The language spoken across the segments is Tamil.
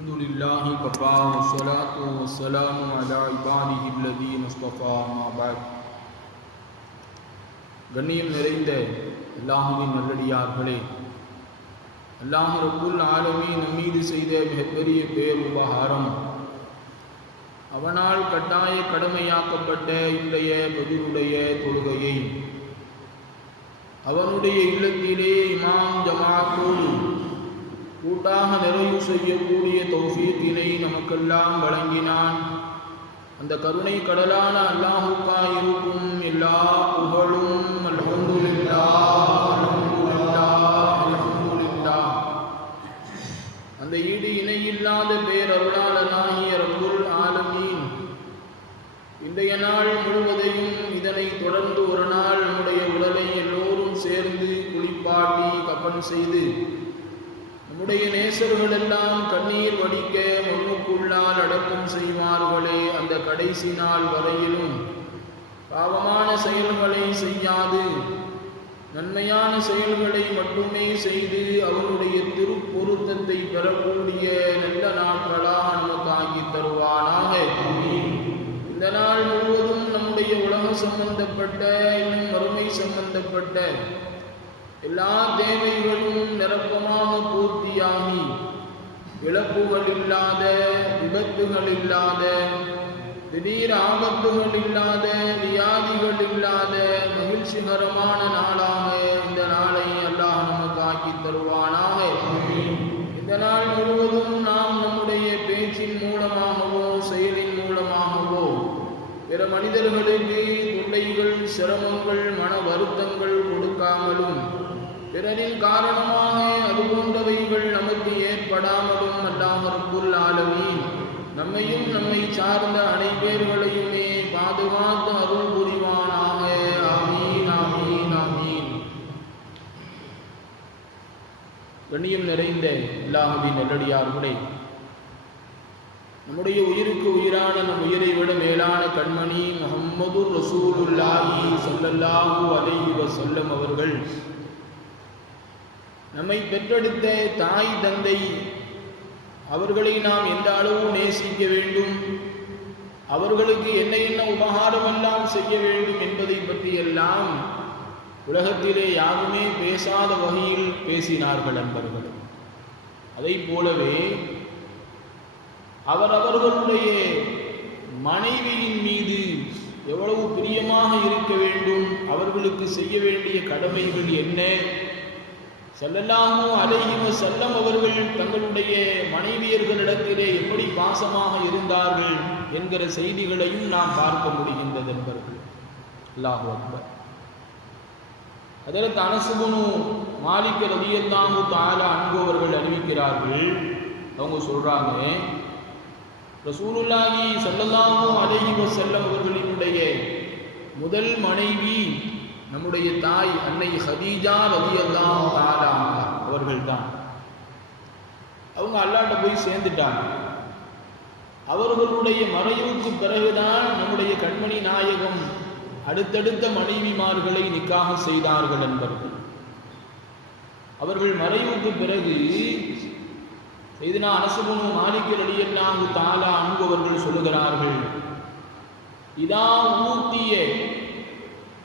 الحمد لله كفى والصلاة والسلام على عباده الذين اصطفى ما بعد கண்ணியம் நிறைந்த அல்லாஹுவின் நல்லடியார்களே அல்லாஹ் ரப்புல் ஆலமீன் நம்மீது செய்த மிகப்பெரிய பேர் உபகாரம் அவனால் கட்டாய கடமையாக்கப்பட்ட இன்றைய பதிலுடைய தொழுகையை அவனுடைய இல்லத்திலே இமாம் ஜமாத்தோடு கூட்டாக நிறைவு செய்யக்கூடிய தௌஃபீத்தினை நமக்கெல்லாம் வழங்கினான். அந்த கருணை கடலான அல்லாஹுக்கா இருக்கும் எல்லா புகழும் அல்ஹம்துலில்லாஹ் அல்ஹம்துலில்லாஹ் அந்த ஈடு இணையில்லாத பேரருளாளனாகிய ரப்புல் ஆலமீன். இன்றைய நாள் முழுவதையும் இதனை தொடர்ந்து ஒரு நாள் நம்முடைய உடலை எல்லோரும் சேர்ந்து குளிப்பாட்டி கப்பன் செய்து நம்முடைய நேசர்கள் எல்லாம் கண்ணீர் வடிக்க முன்னுக்குள்ளால் அடக்கம் செய்வார்களே. அந்த கடைசி நாள் வரையிலும் பாவமான செயல்களை செய்யாது. நன்மையான செயல்களை மட்டுமே செய்து அவனுடைய திருப்பொருத்தத்தை பெறக்கூடிய நல்ல நாட்களாக நமக்கு ஆக்கி தருவானாக. இந்த நாள் முழுவதும் நம்முடைய உலக சம்பந்தப்பட்ட இன்னும் வறுமை சம்பந்தப்பட்ட எல்லா தேவைகளும் நிரப்பமாக பூர்த்தியாகி இழப்புகள் இல்லாத விபத்துகள் இல்லாத திடீர் ஆபத்துகள் இல்லாத வியாதிகள் இல்லாத மகிழ்ச்சிகரமான நாளாக இந்த நாளை அல்லாஹ் நமக்கு ஆக்கி தருவானாக. இந்த நாள் முழுவதும் நாம் நம்முடைய பேச்சின் மூலமாகவோ செயலின் மூலமாகவோ பிற மனிதர்களுக்கு தொல்லைகள் சிரமங்கள் மன வருத்தங்கள் கொடுக்காமலும் பிறரின் காரணமாக அது போன்றவைகள் நமக்கு ஏற்படாமலும் அல்லாமற்குள் ரப்புல் நம்மையும் நம்மை சார்ந்த அனைப்பேர்களையுமே பாதுகாத்து அருள் புரிவானாக. ஆமீன் ஆமீன் ஆமீன். கண்ணியம் நிறைந்த அல்லாஹுவின் நெல்லடியார்களே நம்முடைய உயிருக்கு உயிரான நம் உயிரை விட மேலான கண்மணி முகம்மது ரசூலுல்லாஹி ஸல்லல்லாஹு அலைஹி வஸல்லம் அவர்கள் நம்மை பெற்றெடுத்த தாய் தந்தை அவர்களை நாம் எந்த அளவு நேசிக்க வேண்டும்? அவர்களுக்கு என்ன என்ன உபகாரம் எல்லாம் செய்ய வேண்டும் என்பதை பற்றியெல்லாம் உலகத்திலே யாருமே பேசாத வகையில் பேசினார்கள் நண்பர்கள் அதை போலவே அவரவர்களுடைய மனைவியின் மீது எவ்வளவு பிரியமாக இருக்க வேண்டும்? அவர்களுக்கு செய்ய வேண்டிய கடமைகள் என்ன? செல்லல்லாமோ அலையும் செல்லம் அவர்கள் தங்களுடைய மனைவியர்களிடத்திலே எப்படி பாசமாக இருந்தார்கள் என்கிற செய்திகளையும் நாம் பார்க்க முடிகின்றது என்பர்கள். அல்லாஹு அக்பர். அதற்கு அனசுகுனு மாலிக்க ரதியல்லாமு தாலா அன்பவர்கள் அறிவிக்கிறார்கள். அவங்க சொல்றாங்க ரசூலுல்லாஹி செல்லல்லாமோ அலைஹி வஸல்லம் அவர்களினுடைய முதல் மனைவி நம்முடைய தாய் அன்னை ஹதீஜா ரலியல்லாஹு தஆலா அவர்கள் தான் அவங்க அல்லாட்ட போய் சேர்ந்துட்டாங்க. அவர்களுடைய மறைவுக்கு பிறகுதான் நம்முடைய கண்மணி நாயகம் அடுத்தடுத்த மனைவிமார்களை நிக்காக செய்தார்கள் என்பர்கள் அவர்கள் மறைவுக்கு பிறகு செய்தினா அரசுகுணு மாலிக்கர் அடியெல்லாம் தாலா அன்பவர்கள் சொல்லுகிறார்கள் இதா ஊத்திய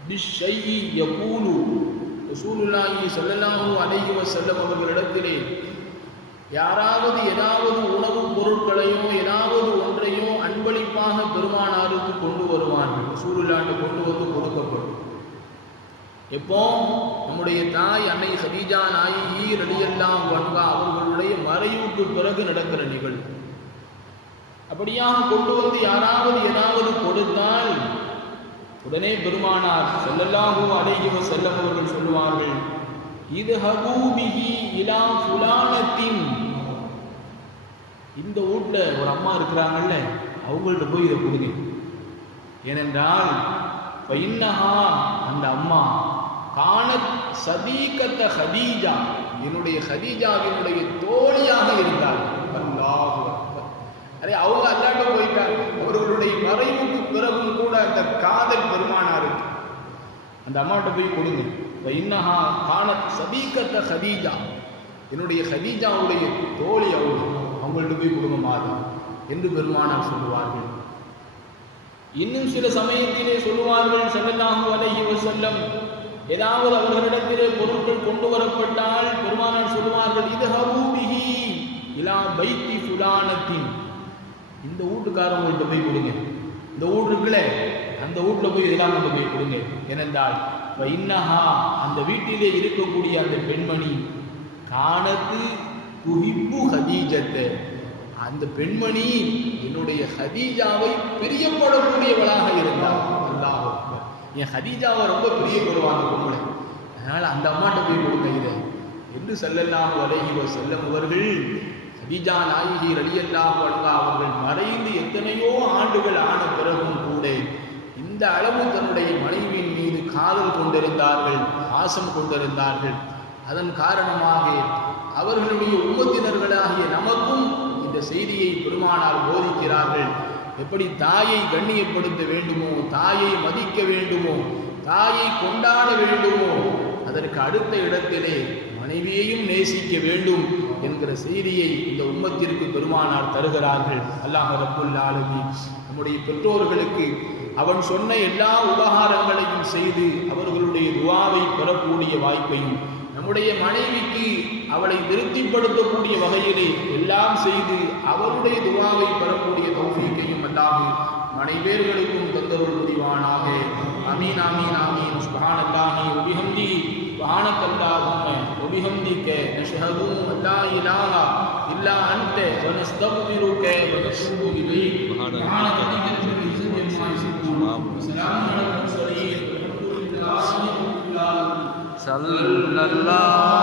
பிஷ்ஷையி யகூலு ரசூலுல்லாஹி சல்லல்லாஹு அலைஹி வஸல்லம் அவர்களிடத்திலே யாராவது ஏதாவது உணவுப் பொருட்களையோ ஏதாவது ஒன்றையோ அன்பளிப்பாக பெருமானாருக்கு கொண்டு வருவான் ரசூலுல்லாஹி கொண்டு வந்து கொடுக்கப்படும். எப்போ? நம்முடைய தாய் அன்னை நாயி ஈ ரலியல்லாம் வன்கா அவர்களுடைய மறைவுக்கு பிறகு நடக்கிற நிகழ்வு. அப்படியாக கொண்டு வந்து யாராவது ஏதாவது கொடுத்தால் உடனே பெருமானார் செல்லல்லாஹு அலைஹி வஸல்லம் அவர்கள் சொல்லுவார்கள் இது ஹபூபிஹி இலா புலானத்தின் இந்த வீட்டில் ஒரு அம்மா இருக்கிறாங்கல்ல அவங்கள்ட்ட போய் இதை கொடுங்க. ஏனென்றால் பைன்னஹா அந்த அம்மா காணத் சதீகத்த ஹதீஜா. என்னுடைய ஹதீஜாவினுடைய தோழியாக இருந்தாள். அல்லாஹு அரே அவங்க அல்லாட்ட போயிட்டாங்க. அவர்களுடைய மறைவுக்கு பிறகும் கூட அந்த காதல் அந்த அம்மாட்ட போய் கொடுங்க. இன்னஹா காணத் சபீக்கத்த ஹதீஜா. என்னுடைய ஹதீஜாவுடைய தோழி அவள் அவங்கள்ட்ட போய் கொடுங்க மாதம் என்று பெருமானார் சொல்லுவார்கள். இன்னும் சில சமயத்திலே சொல்லுவார்கள் ஸல்லல்லாஹு அலைஹி செல்லம் ஏதாவது அவர்களிடத்திலே பொருட்கள் கொண்டு வரப்பட்டால் பெருமானார் சொல்லுவார்கள் இது பிஹி இலா பைத்தி சுலானத்தின் இந்த வீட்டுக்காரவங்கள்ட்ட போய் கொடுங்க. இந்த வீடு இருக்குல்ல அந்த வீட்டில் போய் இதெல்லாம் கொண்டு போய் கொடுங்க. ஏனென்றால் இப்போ இன்னஹா அந்த வீட்டிலே இருக்கக்கூடிய அந்த பெண்மணி காணத்து துஹிப்பு ஹதீஜத்தை அந்த பெண்மணி என்னுடைய ஹதீஜாவை பிரியப்படக்கூடியவளாக இருந்தார் அல்லாஹ் என் ஹதீஜாவை ரொம்ப பிரியப்படுவாங்க பொம்பளை. அதனால் அந்த அம்மாட்ட போய் கொடுங்க இதை. என்று செல்லல்லாஹு அலைஹி வஸல்லம் அவர்கள் ஹதீஜா நாயகி ரலியல்லா அன்ஹா அவர்கள் மறைந்து எத்தனையோ ஆண்டுகள் ஆன பிறகும் கூட இந்த அளவு தன்னுடைய மனைவியின் மீது காதல் கொண்டிருந்தார்கள் பாசம் கொண்டிருந்தார்கள். அதன் காரணமாக அவர்களுடைய உம்மத்தினர்களாகிய நமக்கும் இந்த செய்தியை பெருமானார் போதிக்கிறார்கள். எப்படி தாயை கண்ணியப்படுத்த வேண்டுமோ தாயை மதிக்க வேண்டுமோ தாயை கொண்டாட வேண்டுமோ அதற்கு அடுத்த இடத்திலே மனைவியையும் நேசிக்க வேண்டும். என்கிற செய்தியை இந்த உம்மத்திற்கு பெருமானார் தருகிறார்கள். அல்லாஹ் ரபுல் நம்முடைய பெற்றோர்களுக்கு அவன் சொன்ன எல்லா உபகாரங்களையும் செய்து அவர்களுடைய துவாவை பெறக்கூடிய வாய்ப்பையும் நம்முடைய மனைவிக்கு அவளை திருப்திப்படுத்தக்கூடிய வகையிலே எல்லாம் செய்து அவருடைய துவாவை பெறக்கூடிய தௌஃபீக்கையும் அல்லாமல் மனைவேர்களுக்கும் தந்தருள் புரிவானாக. அமீன் அமீன் அமீன் சுபானல்லாஹி உபிஹந்தி வானக்கல்லாகும் وبحمدك نشهد أن لا إله إلا أنت ونستغفرك ونتوب إليك. سبحانك رب العزة عما يصفون. وسلام على المرسلين. والحمد لله رب العالمين. صلى الله.